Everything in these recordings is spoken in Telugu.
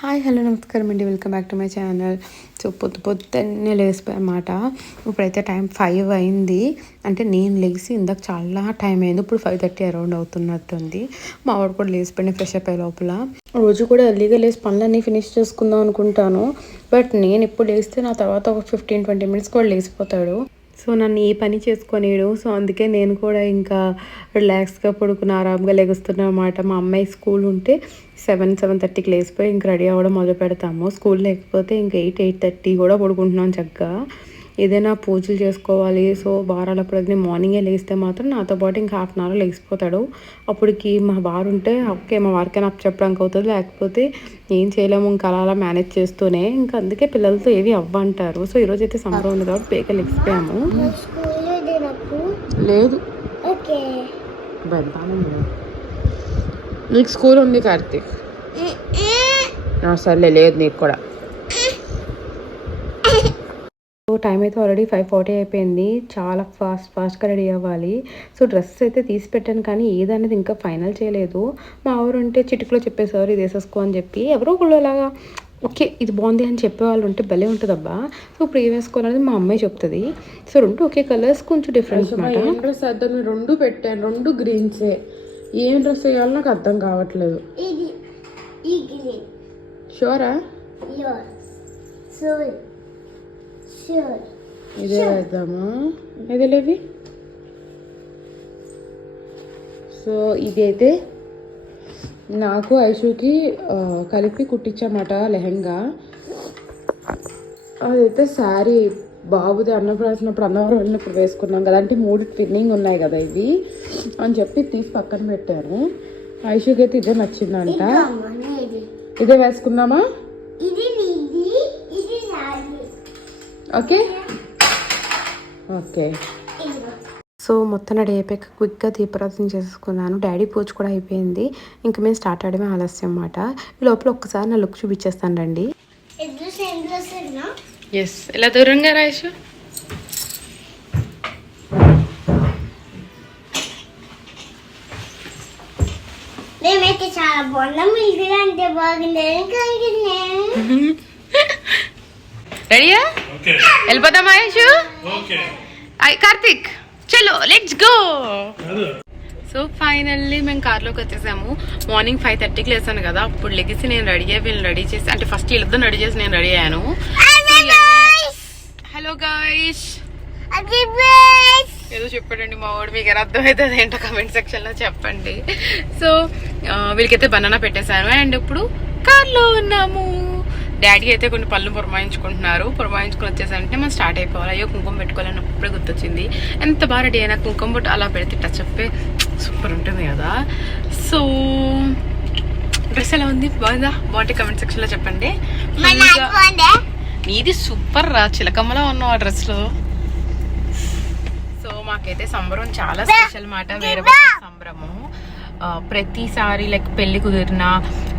హాయ్ హలో నమస్కారం అండి, welcome back to my channel. So పొద్దున్నే లేసిపోయి అన్నమాట. ఇప్పుడైతే టైం 5 అయింది. అంటే నేను లేచి ఇందాక చాలా టైం అయింది. ఇప్పుడు 5:30 అరౌండ్ అవుతున్నట్టుంది. మా వాడు కూడా లేచిపోయిన ఫ్రెష్ అప్ అయ్యే లోపల. రోజు కూడా ఎర్లీగా లేచి పనులన్నీ ఫినిష్ చేసుకుందాం అనుకుంటాను. బట్ నేను ఇప్పుడు లేస్తే నా తర్వాత ఒక 15-20 మినిట్స్ కూడా లేచిపోతాడు. సో నన్ను ఏ పని చేసుకొనిడు. సో అందుకే నేను కూడా ఇంకా రిలాక్స్గా పడుకుని ఆరాంగా లెగుస్తున్నా అన్నమాట. మా అమ్మాయి స్కూల్ ఉంటే 7-7:30కి లేచిపోయి ఇంక రెడీ అవ్వడం మొదలు పెడతాము. స్కూల్ లేకపోతే ఇంకా 8-8:30 కూడా పడుకుంటున్నాం చక్కగా. ఏదైనా పూజలు చేసుకోవాలి. సో వారాలప్పుడు అది మార్నింగే లేస్తే మాత్రం నాతో పాటు ఇంకా హాఫ్ అన్ అవర్ లేచిపోతాడు. అప్పటికి మా వారు ఉంటే ఓకే, మా వారికైనా అప్ చెప్పడానికి అవుతుంది, లేకపోతే ఏం చేయలేము. ఇంకా అలా మేనేజ్ చేస్తూనే ఇంకా అందుకే పిల్లలతో ఏవి అవ్వంటారు. సో ఈరోజు అయితే సంబరం ఉంది కాబట్టి బేగా లేచిపోయాము. లేదు నీకు స్కూల్ ఉంది కార్తీక్. సర్లే లేదు నీకు కూడా. టైం అయితే ఆల్రెడీ 5:40 అయిపోయింది. చాలా ఫాస్ట్గా రెడీ అవ్వాలి. సో డ్రెస్ అయితే తీసి పెట్టాను, కానీ ఏదనేది ఇంకా ఫైనల్ చేయలేదు. మా ఊరు ఉంటే చిటికలో చెప్పేసారు ఇది వేసేసుకో అని చెప్పి. ఎవరో ఒకళ్ళు అలాగా ఓకే ఇది బాగుంది అని చెప్పేవాళ్ళు ఉంటే భలే ఉంటుంది అబ్బా. సో ఇప్పుడు ఏ వేసుకోవాలనేది మా అమ్మాయి చెప్తుంది. సో రెండు ఒకే కలర్స్, కొంచెం డిఫరెన్స్ అనమాట. డ్రెస్ అర్థం రెండు పెట్టాను, రెండు గ్రీన్సే. ఏం డ్రెస్ వేయాలో నాకు అర్థం కావట్లేదు. షూరా ఇదే వేద్దామా? ఇదేలేవి. సో ఇది అయితే నాకు ఐషుకి కలిపి కుట్టించమాట లెహెంగా. అదైతే శారీ బాబుది అన్నప్రాసినప్పుడు అన్నవరం వెళ్ళినప్పుడు వేసుకున్నాం కదా, అంటే 3 ట్విన్నింగ్ ఉన్నాయి కదా ఇవి అని చెప్పి తీసి పక్కన పెట్టాను. ఐషుకి అయితే ఇదే నచ్చిందంట. ఇదే వేసుకుందామా? Okay okay. సో మొత్తం రెడీ అయిపోయాక క్విక్గా దీపారాధన చేసుకున్నాను. డాడీ పూజ కూడా అయిపోయింది. ఇంకా మేము స్టార్ట్ అవడమే ఆలస్యం అన్నమాట. ఈ లోపల ఒక్కసారి నా లుక్ చూపించేస్తాను రండి. ఎస్, ఇలా దూరంగా రాయసు. మేమైతే చాలా బాగున్నాం. మీకు అంటే బాగుంది. రెడీయా? వెళ్ళిపోదామా ఐషు? కార్తిక్ చలో లెట్స్ గో. సో ఫైనల్లీ మేము కార్లోకి వచ్చేసాము. మార్నింగ్ 5:30కి లేసాను కదా, అప్పుడు లెగిసి నేను రెడీ అయ్యి వీళ్ళని రెడీ చేసి, అంటే ఫస్ట్ వీళ్ళతో రెడీ చేసి నేను రెడీ అయ్యాను. హలో గైస్, ఏదో చెప్పాడండి మా వాడు, మీకు ఎలా అర్థమవుతుంది ఏంటో కమెంట్ సెక్షన్లో చెప్పండి. సో వీళ్ళకైతే బనానా పెట్టేశాను అండ్ ఇప్పుడు కార్లో ఉన్నాము. డాడీ అయితే కొన్ని పళ్ళు పురమాయించుకుంటున్నారు. పురమాయించుకుని వచ్చేసంటే మనం స్టార్ట్ అయిపోవాలి. అయ్యో కుంకుమ పెట్టుకోవాలని అప్పుడే గుర్తొచ్చింది. ఎంత బాగా రెడీ అయినా కుంకుమ బొట్టు అలా పెడితే టచ్ చెప్పే సూపర్ ఉంటుంది కదా. సో డ్రెస్ ఎలా ఉంది? బాగుందా? బాగుంటే కమెంట్ సెక్షన్లో చెప్పండి. నీది సూపర్ రా, చిలకమ్మలా ఉన్నావు ఆ డ్రెస్లో. సో మాకైతే సంబరం చాలా స్పెషల్ మాట, వేరే సంబరము. ప్రతిసారి లైక్ పెళ్లి కుదిరినా,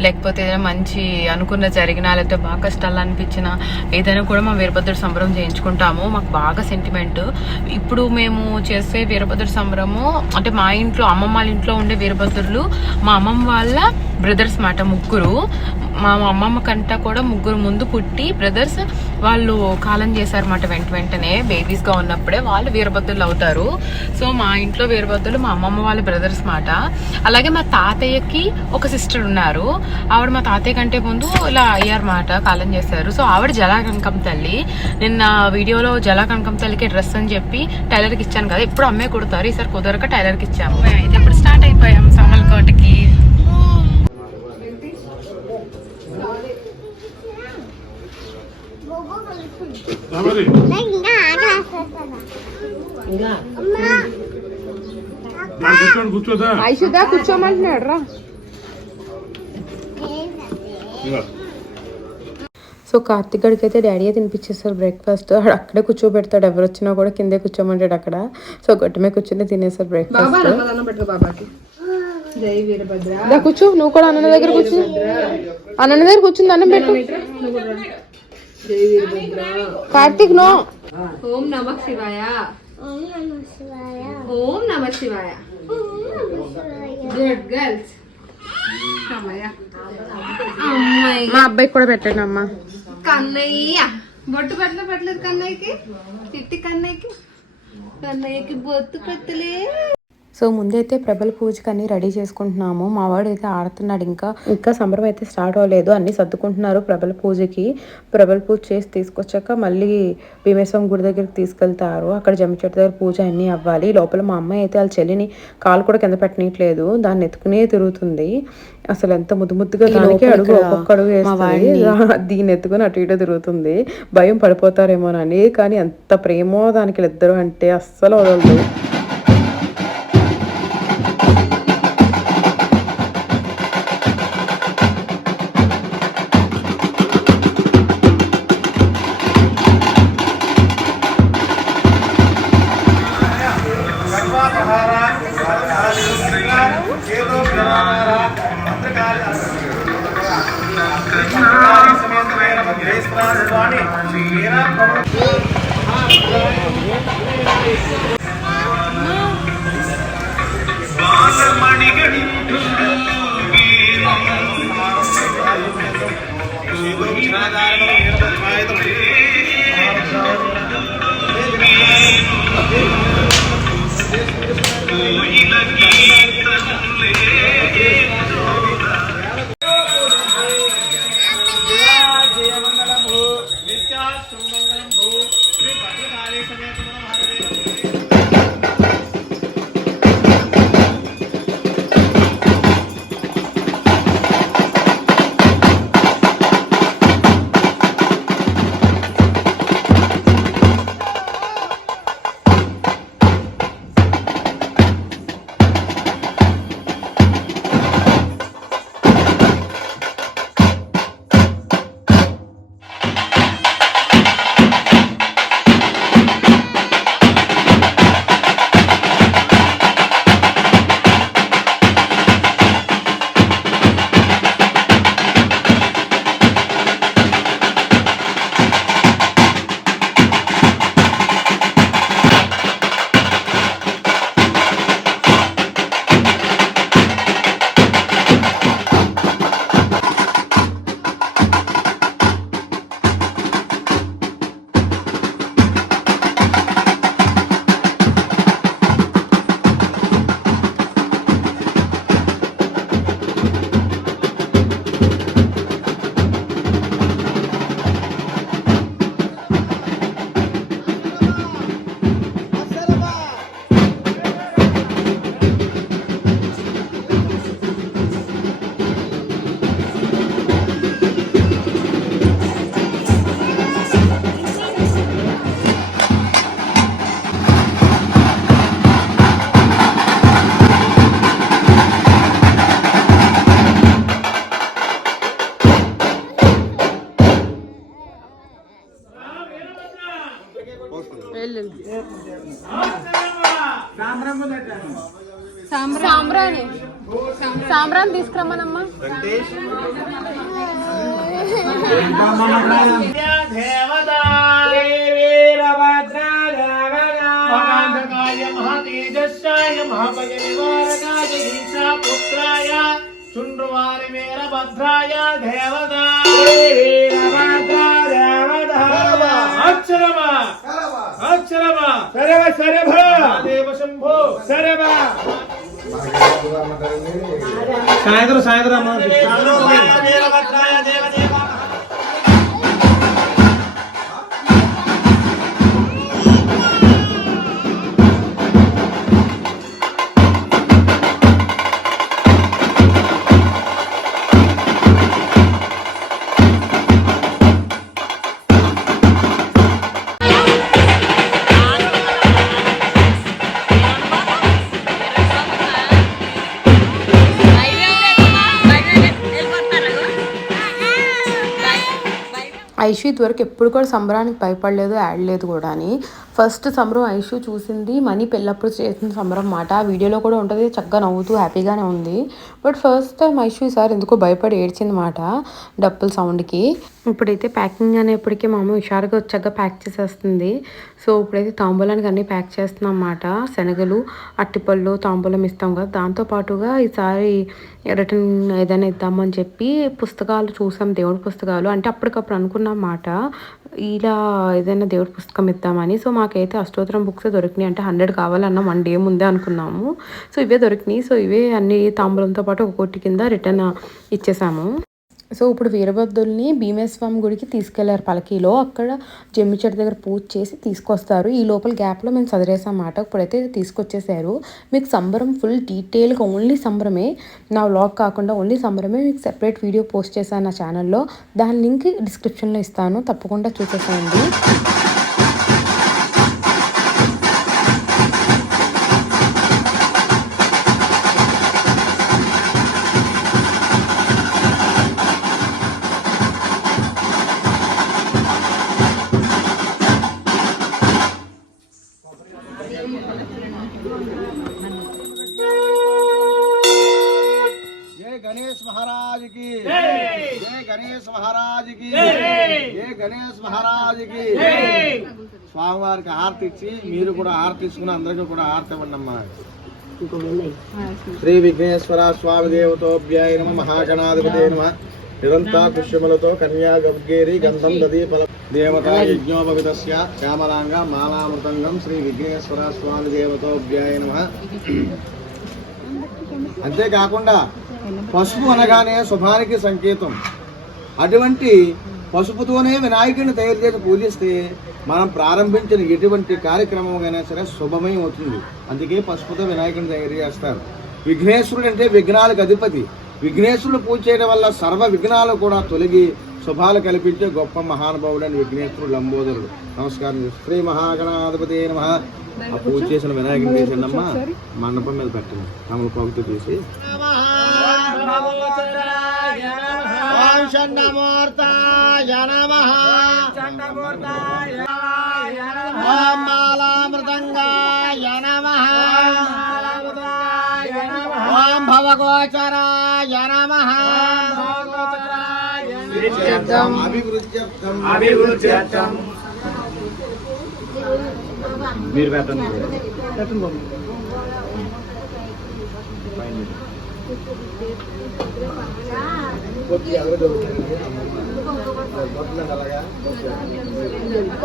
లేకపోతే ఏదైనా మంచి అనుకున్న జరిగినా, లేకపోతే బాగా కష్టాలు అనిపించినా ఏదైనా కూడా మా వీరభద్రుడి సంబరం చేయించుకుంటాము. మాకు బాగా సెంటిమెంట్. ఇప్పుడు మేము చేసే వీరభద్రుడి సంబరము అంటే మా ఇంట్లో అమ్మమ్మ వాళ్ళ ఇంట్లో ఉండే వీరభద్రులు మా అమ్మమ్మ వాళ్ళ బ్రదర్స్ మాట, ముగ్గురు. మా అమ్మమ్మ కంట కూడా ముగ్గురు ముందు పుట్టి బ్రదర్స్ వాళ్ళు కాలం చేశారన్నమాట. వెంటనే బేబీస్గా ఉన్నప్పుడే వాళ్ళు వీరభద్రులు అవుతారు. సో మా ఇంట్లో వీరభద్రులు మా అమ్మమ్మ వాళ్ళ బ్రదర్స్ మాట. అలాగే మా తాతయ్యకి ఒక సిస్టర్ ఉన్నారు. ఆవిడ మా తాతయ్య కంటే ముందు ఇలా అయ్యారన్నమాట, కాలం చేశారు. సో ఆవిడ జలాకనకం తల్లి. నిన్న వీడియోలో జలాకనకం తల్లికి డ్రెస్ అని చెప్పి టైలర్కి ఇచ్చాను కదా, ఇప్పుడు అమ్మే కుడతారు. ఈసారి కుదరక టైలర్కి ఇచ్చాము. అయితే ఇప్పుడు స్టార్ట్ అయిపోయాము సమల్కోటకి. ఐషుదా కూర్చోమంటున్నాడు రా. సో కార్తిక్ గడికి అయితే డాడీ తినిపించేస్తారు బ్రేక్ఫాస్ట్. అక్కడే కూర్చోబెడతాడు, ఎవరు వచ్చినా కూడా కిందే కూర్చోమంటాడు అక్కడ. సో గట్టమే కూర్చొని తినేస్తారు బ్రేక్ఫాస్ట్. కూర్చో, నువ్వు కూడా అన్న దగ్గర కూర్చో. అన్న దగ్గర కూర్చుంది, అన్నం పెట్టు. కార్తిక్ నో. ఓం నమః శివాయ. ఓం నమః శివాయ. Good girls. అమ్మాయ అమ్మాయి మా అబ్బాయికి కూడా పెట్టండి అమ్మ. కన్నయ్య బొట్టు పెట్టలేదు కన్నయ్యకి, చిట్టి కన్నయ్యకి బొట్టు పెట్టలే. సో ముందైతే ప్రభల పూజకి అన్ని రెడీ చేసుకుంటున్నాము. మా వాడు అయితే ఆడుతున్నాడు. ఇంకా సంబరం అయితే స్టార్ట్ అవ్వలేదు. అన్ని సర్దుకుంటున్నారు ప్రభల పూజకి. ప్రభల పూజ చేసి తీసుకొచ్చాక మళ్ళీ భీమేశ్వరం గుడి దగ్గరికి తీసుకెళ్తారు. అక్కడ జమ్మి చెట్టు దగ్గర పూజ అన్నీ అవ్వాలి. లోపల మా అమ్మాయి అయితే వాళ్ళ చెల్లిని కాలు కూడా కింద పెట్టనీయట్లేదు. దాన్ని ఎత్తుకునే తిరుగుతుంది. అసలు ఎంత ముద్దుగా దానికి అడుగు ఒక్కొక్క అడుగు వేస్తుంది. దీన్ని ఎత్తుకుని అటు ఇటు తిరుగుతుంది. భయం పడిపోతారేమోనని. కానీ ఎంత ప్రేమో దానికి ఇద్దరు అంటే అస్సలు వదలదు. సాంబ్రాన్ని తీసుకురమ్మనమ్మా. చుండ్రువారి వీరభద్రాయ దేవదా అక్షరమా అక్షరమా సరవ సరభ దేవ శంభో సరభ సాయంత్రం వీరభద్రాయ దేవదేవ ఐషు ఇదివరకు ఎప్పుడు కూడా సంబరానికి భయపడలేదు, ఆడలేదు కూడా. అని ఫస్ట్ సంబరం ఐషు చూసింది మనీ పెళ్ళప్పుడు చేసిన సంబరం అన్నమాట. ఆ వీడియోలో కూడా ఉంటుంది, చక్కగా నవ్వుతూ హ్యాపీగానే ఉంది. బట్ ఫస్ట్ టైం ఐషు ఈసారి ఎందుకో భయపడి ఏడ్చింది మాట డప్పుల సౌండ్కి. ఇప్పుడైతే ప్యాకింగ్ అనేప్పటికీ మా అమ్మ హుషారుగా చక్కగా ప్యాక్ చేసేస్తుంది. సో ఇప్పుడైతే తాంబూలానికి అన్నీ ప్యాక్ చేస్తున్నాం అన్నమాట. శనగలు, అట్టిపళ్ళు తాంబూలం ఇస్తాం కదా, దాంతోపాటుగా ఈసారి రిటర్న్ ఏదైనా ఇద్దామని చెప్పి పుస్తకాలు చూసాం, దేవుడి పుస్తకాలు. అంటే అప్పటికప్పుడు అనుకున్నాం అన్నమాట ఇలా ఏదైనా దేవుడి పుస్తకం ఇద్దామని. సో మాకైతే అష్టోత్తరం బుక్స్ దొరికినాయి. అంటే 100 కావాలన్నా 1 డే ముందే అనుకున్నాము. సో ఇవే దొరికినాయి. సో ఇవే అన్ని తాంబూలంతో పాటు ఒక కోటి కింద రిటర్న్ ఇచ్చేసాము. సో ఇప్పుడు వీరభద్రుల్ని భీమేశ్వరం గుడికి తీసుకెళ్లారు పలకీలో. అక్కడ జమ్మి చెట్టు దగ్గర పూజ చేసి తీసుకొస్తారు. ఈ లోపల గ్యాప్లో మేము చదివేసాం అన్నమాట. ఇప్పుడైతే తీసుకొచ్చేసారు. మీకు సంబరం ఫుల్ డీటెయిల్గా ఓన్లీ సంబరమే, నా వ్లాగ్ కాకుండా ఓన్లీ సంబరమే మీకు సెపరేట్ వీడియో పోస్ట్ చేశాను నా ఛానల్లో. దాని లింక్ డిస్క్రిప్షన్లో ఇస్తాను, తప్పకుండా చూసేసేయండి. गणेश महाराज की जय, गणेश महाराज की जय, गणेश महाराज की స్వామివారికి హారతి ఇచ్చి మీరు కూడా హారతి తీసుకుని అందరికీ కూడా హారతి ఇవ్వండి అమ్మా. శ్రీ విఘ్నేశ్వర స్వామి దేవతోభ్యాయ నమ మహాగణాధిపతే నమ. నిరంతా పుష్యములతో కన్యా గర్గేరి గంధం దదీ ఫల దేవతా యజ్ఞోపవితస్య శ్యామలాంగ మాలామృతంగం శ్రీ విఘ్నేశ్వర స్వామి దేవతోభ్యాయ నమ. అంతేకాకుండా పసుపు అనగానే శుభానికి సంకేతం. అటువంటి పసుపుతోనే వినాయకుడిని తయారు చేసి పూజిస్తే మనం ప్రారంభించిన ఎటువంటి కార్యక్రమమైనా సరే శుభమై అవుతుంది. అందుకే పసుపుతో వినాయకుడిని తయారు చేస్తారు. విఘ్నేశ్వరుడు అంటే విఘ్నాలకు అధిపతి. విఘ్నేశ్వరుడు పూజ చేయడం వల్ల సర్వ విఘ్నాలు కూడా తొలగి శుభాలు కల్పించే గొప్ప మహానుభావుడు అని విఘ్నేశ్వరుడు లంబోదరుడు. నమస్కారం. శ్రీ మహాగణాధిపతి నమః. ఆ పూజ చేసిన వినాయకుడిని తీసండమ్మా, మండపం మీద పెట్టండి. తమల పవిత్ర తీసి చండమూర్తాయ నమః, ఓం మాలామృతంగాయ నమః, ఓం భవగోచరాయ నమః. అభివృద్ధ్యర్థం మీరు పెట్టండి.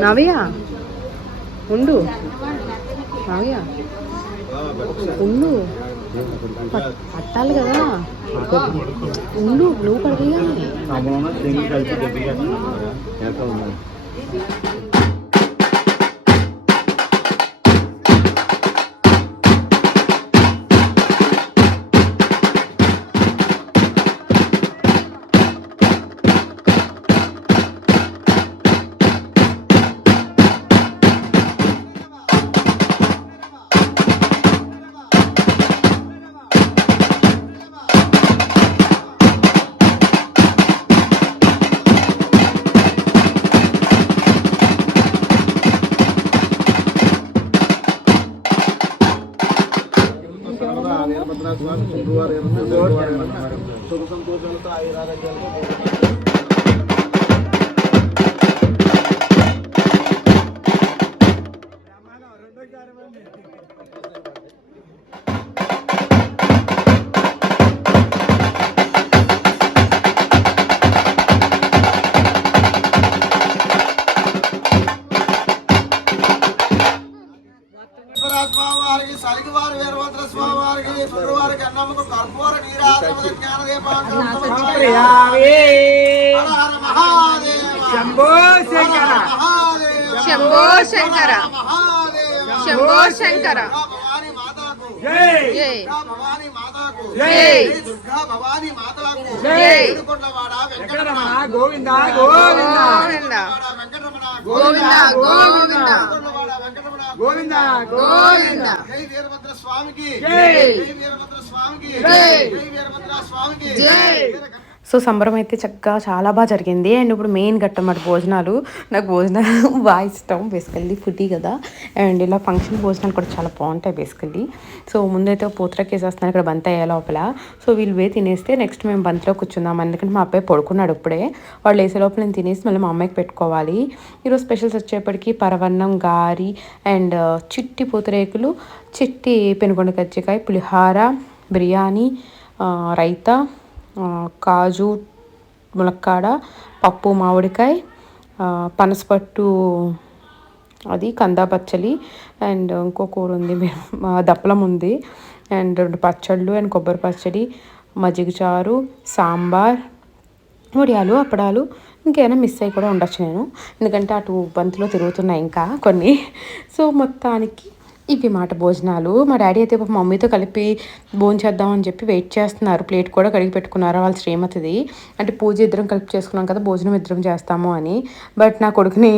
నవ్య ఉండు, నవ్య ఉండు, పట్టాలి కదా, ఉండు, నువ్వు పడేయాలి. శుభ సంతోషాలతో ఆయురారోగ్యాలతో స్వామివారికి, సలిగివారి వీరభద్ర స్వామివారికి, శుక్రవారికి అన్నమ్మకు కర్పూర నీరాజన జ్ఞానదీపాంకరం శంభో శంకర, శంభో శంకర, శంభో శంకర. భవానీ మాతాకు జై, భవానీ మాతాకు జై, దుర్గా భవానీ మాతాకు జై. కొండవాడ వెంకటరమణ గోవింద గోవింద, వెంకటరమణ గోవింద గోవింద, గోవింద గోవింద. జై వీరభద్ర స్వామికి జై, జై వీరభద్ర స్వామికి జై, జై వీరభద్ర స్వామికి జై. సో సంబరం అయితే చక్కగా చాలా బాగా జరిగింది. అండ్ ఇప్పుడు మెయిన్ ఘట్టం భోజనాలు. నాకు భోజనాలు బాగా ఇష్టం, బేసికల్లీ ఫుడ్డీ కదా. అండ్ ఇలా ఫంక్షన్ భోజనాలు కూడా చాలా బాగుంటాయి బేసికల్లీ. సో ముందైతే పూతరేకు వేసేస్తున్నాను ఇక్కడ బంతి అయ్యే లోపల. సో వీళ్ళు వే తినేస్తే నెక్స్ట్ మేము బంతిలో కూర్చుందాం, ఎందుకంటే మా అబ్బాయి పడుకున్నాడు ఇప్పుడే. వాళ్ళు వేసే లోపల నేను తినేసి మళ్ళీ మా అమ్మాయికి పెట్టుకోవాలి. ఈరోజు స్పెషల్స్ వచ్చేప్పటికి పరవన్నం, గారి అండ్ చిట్టి పూతరేకులు, చిట్టి పెనుగొండ కజ్జికాయ, పులిహార, బిర్యానీ, రైతా, కాజు ములక్కాడ, పప్పు మామిడికాయ, పనసపట్టు అది కందా పచ్చడి, అండ్ ఇంకో కూర ఉంది, దప్పలం ఉంది, అండ్ 2 పచ్చళ్ళు అండ్ కొబ్బరి పచ్చడి, మజ్జిగ చారు, సాంబార్, వడియాలు, అప్పడాలు, ఇంకేమైనా మిస్ అయ్యి కూడా ఉండొచ్చు నేను, ఎందుకంటే అటు బంతిలో తిరుగుతున్నాయి ఇంకా కొన్ని. సో మొత్తానికి ఇవి మాట భోజనాలు. మా డాడీ అయితే పాప మమ్మీతో కలిపి భోంచేద్దామని చెప్పి వెయిట్ చేస్తున్నారు. ప్లేట్ కూడా కడిగి పెట్టుకున్నారు వాళ్ళ శ్రీమతిది. అంటే పూజ ఇద్దరం కలిపి చేసుకున్నాం కదా, భోజనం ఇద్దరం చేస్తాము అని. బట్ నా కొడుకుని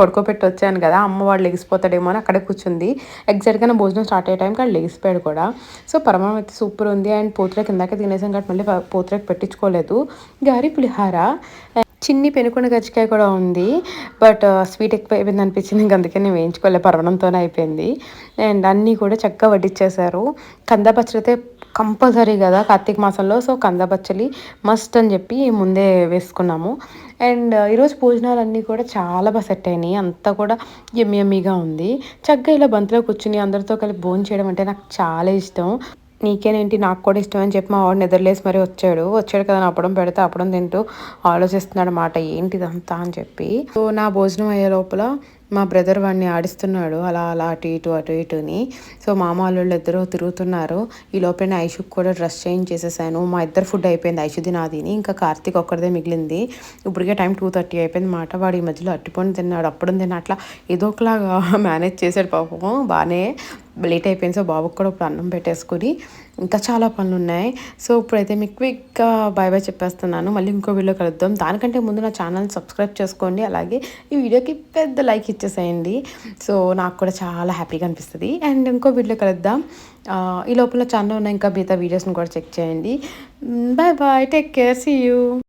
పడుకోబెట్టి వచ్చాను కదా, అమ్మ వాడు లెగిసిపోతాడేమో అని అక్కడే కూర్చుంది. ఎగ్జాక్ట్గా నా భోజనం స్టార్ట్ అయ్యే టైంకి వాళ్ళు లెగిసిపోయాడు కూడా. సో పరమాణం అయితే సూపర్ ఉంది. అండ్ పూతరేకు ఇందాక తినేసాం కాబట్టి మళ్ళీ పూతరేకు పెట్టించుకోలేదు. గారి, పులిహార, చిన్ని పెనుకొండ గజ్జికాయ కూడా ఉంది. బట్ స్వీట్ ఎక్కువ అయిపోయింది అనిపించింది, ఇంక అందుకే నేను వేయించుకోలే, పరవణంతోనే అయిపోయింది. అండ్ అన్నీ కూడా చక్కగా వడ్డిచ్చేసారు. కందా పచ్చడి అయితే కంపల్సరీ కదా కార్తీక మాసంలో. సో కందా పచ్చడి మస్ట్ అని చెప్పి ముందే వేసుకున్నాము. అండ్ ఈరోజు భోజనాలన్నీ కూడా చాలా బాగా సెట్ అయినాయి. అంతా కూడా యమ్మీగా ఉంది. చక్కగా ఇలా బంతిలో కూర్చుని అందరితో కలిపి భోజనం చేయడం అంటే నాకు చాలా ఇష్టం. నీకేనేంటి, నాకు కూడా ఇష్టం అని చెప్పి మా వాడు నిద్రలేసి మరీ వచ్చాడు కదా, అప్పడం పెడితే అప్పడం తింటూ ఆలోచిస్తున్నాడు అన్నమాట ఏంటిదంతా అని చెప్పి. సో నా భోజనం అయ్యే లోపల మా బ్రదర్ వాడిని ఆడిస్తున్నాడు అలా అటు ఇటుని. సో మామ వాళ్ళు ఇద్దరు తిరుగుతున్నారు. ఈ లోపల ఐషుకి కూడా డ్రెస్ చేంజ్ చేసేసాను. మా ఇద్దరు ఫుడ్ అయిపోయింది, ఐషుది నాదిని. ఇంకా కార్తీక్ ఒక్కడిదే మిగిలింది. ఇప్పటికే టైం 2:30 అయిపోయింది మాట. వాడు ఈ మధ్యలో అట్టిపండు తిన్నాడు, అప్పడం తిన్నా, అట్లా ఏదో ఒకలాగా మేనేజ్ చేశాడు పాపం బాగానే. లేట్ అయిపోయింది. సో బాబుకి కూడా ఇప్పుడు అన్నం పెట్టేసుకుని ఇంకా చాలా పనులు ఉన్నాయి. సో ఇప్పుడైతే మీకు క్విక్గా బాయ్ చెప్పేస్తున్నాను. మళ్ళీ ఇంకో వీడియో కలుద్దాం. దానికంటే ముందు నా ఛానల్ని సబ్స్క్రైబ్ చేసుకోండి, అలాగే ఈ వీడియోకి పెద్ద లైక్ ఇచ్చేసేయండి. సో నాకు కూడా చాలా హ్యాపీగా అనిపిస్తుంది. అండ్ ఇంకో వీడియో కలుద్దాం. ఈ లోపల ఛానల్ ఉన్న ఇంకా మిగతా వీడియోస్ని కూడా చెక్ చేయండి. Bye, take care, see you.